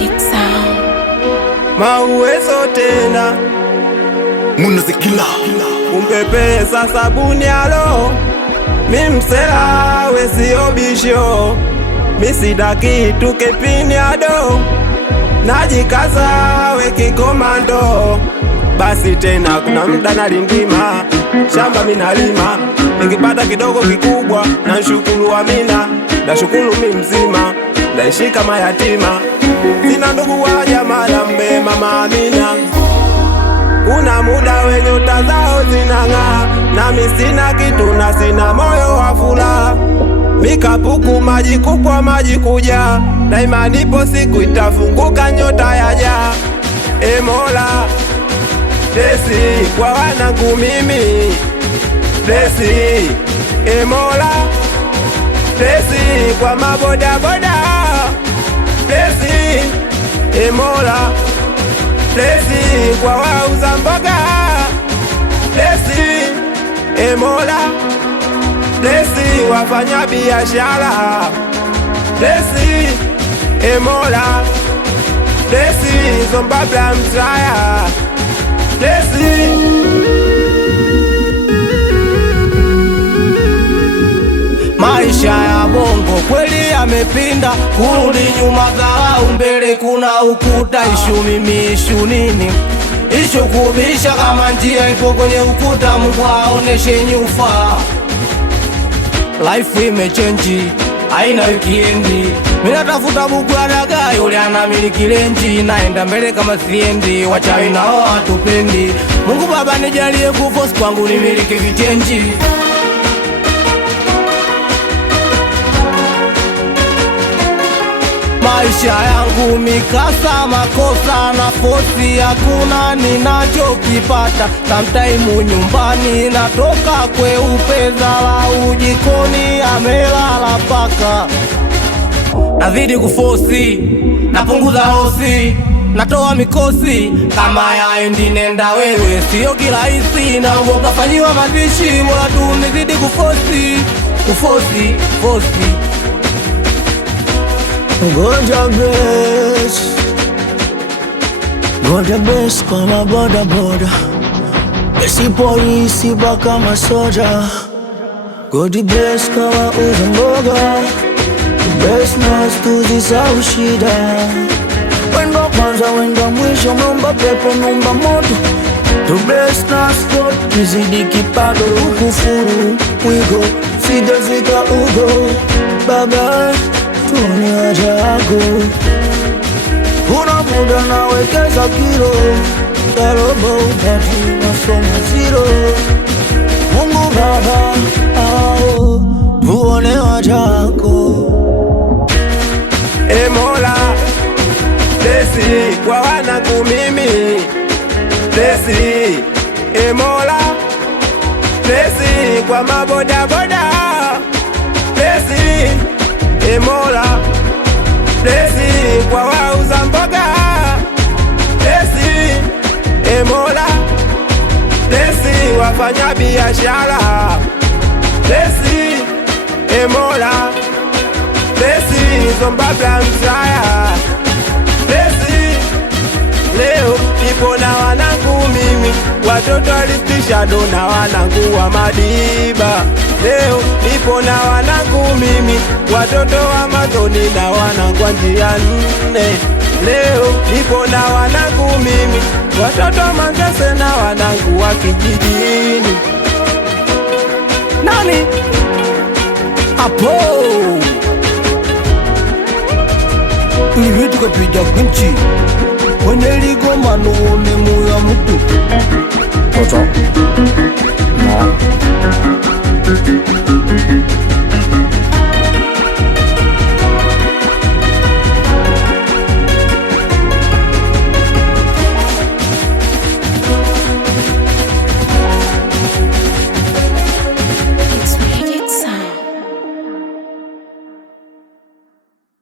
Magic Sound. Mauwezo tena Munazikila umpepesa sabuni alo mimsela wesio bisho misida kitu kepini ado najikaza weki komando. Basi tena kuna mda nalindima shamba minalima nikipata kidogo kikubwa na nshukuru Amina. Nashukuru mi mzima naishi kama yatima sina ndugu wa jamaa lambe mama Amina. Kuna muda wenye nyota zao zinang'aa nami sina kitu na sina moyo wa furaha. Mikapuku maji kupwa maji kuja na imani ipo siku itafunguka nyota yaja. E Mola blesi kwa wanangu mimi blesi. E Mola blesi kwa maboda boda blesi. E Mola blesi kwa wauza mboga blesi. E Mola blesi wafanya biashara blesi. E Mola blesi zombabla mtaya blesi. Maisha ya bongo kweli yamepinda, kurudi nyuma dharau, mbele kuna ukuta. Ishu mimi ishu nini? Ishu kubisha kama njia ipo kwenye ukuta, Mungu aoneshe nyufa. Life imechange, haina wikiendi. Mina tafuta buku ya dagaa, yule anamiliki renji. Naenda mbele kama siendi, wachawi nao hatupendi. Mungu Baba nijalie kuforce kwangu nimiliki vichenji. Maisha yangu mikasa makosa na fosi, hakuna ninachokipata. Sometime nyumbani natoka kweupe, zalau jikoni amelala paka. Nazidi kufosi, napunguza hosi, natoa mikosi. Kama yaendi nenda wewe, sio kirahisi. Naogopa fanyiwa mazishi, mola tu nizidi kufosi, kufosi, fosi. Goja best kwa maboda boda, besi polisi baka masoja. Godi best kwa wauza mboga, best nas tuzisahau shida. Wendo kwanza wendo mwisho, momba pepo momba moto. To best nas sport nizidi kipato, ukufuru wigo sijafika ugo. Baba tuone haja yako. Kuna muda nawekeza kilo karobo upati nasoma zero. Mungu Baba ao tuone haja yako. E Mola blesi kwa wanangu mimi blesi. E Mola blesi kwa maboda boda blesi. E Mola blesi kwa wauza mboga blesi. E Mola blesi wafanya biashara blesi. E Mola blesi zombabla mtaya blesi. Leo nipo na wanangu mimi, watoto alistisha dona wanangu wa Madiba. Leo nipo na wanangu mimi, watoto wa Mazoni na wanangu wa njia nne. Leo nipo na wanangu mimi, watoto wa Manzese na wanangu wa kijijini. Nani? Apo Ilivitu kapija kunchi kwenye ligo manone muya mtu. Toto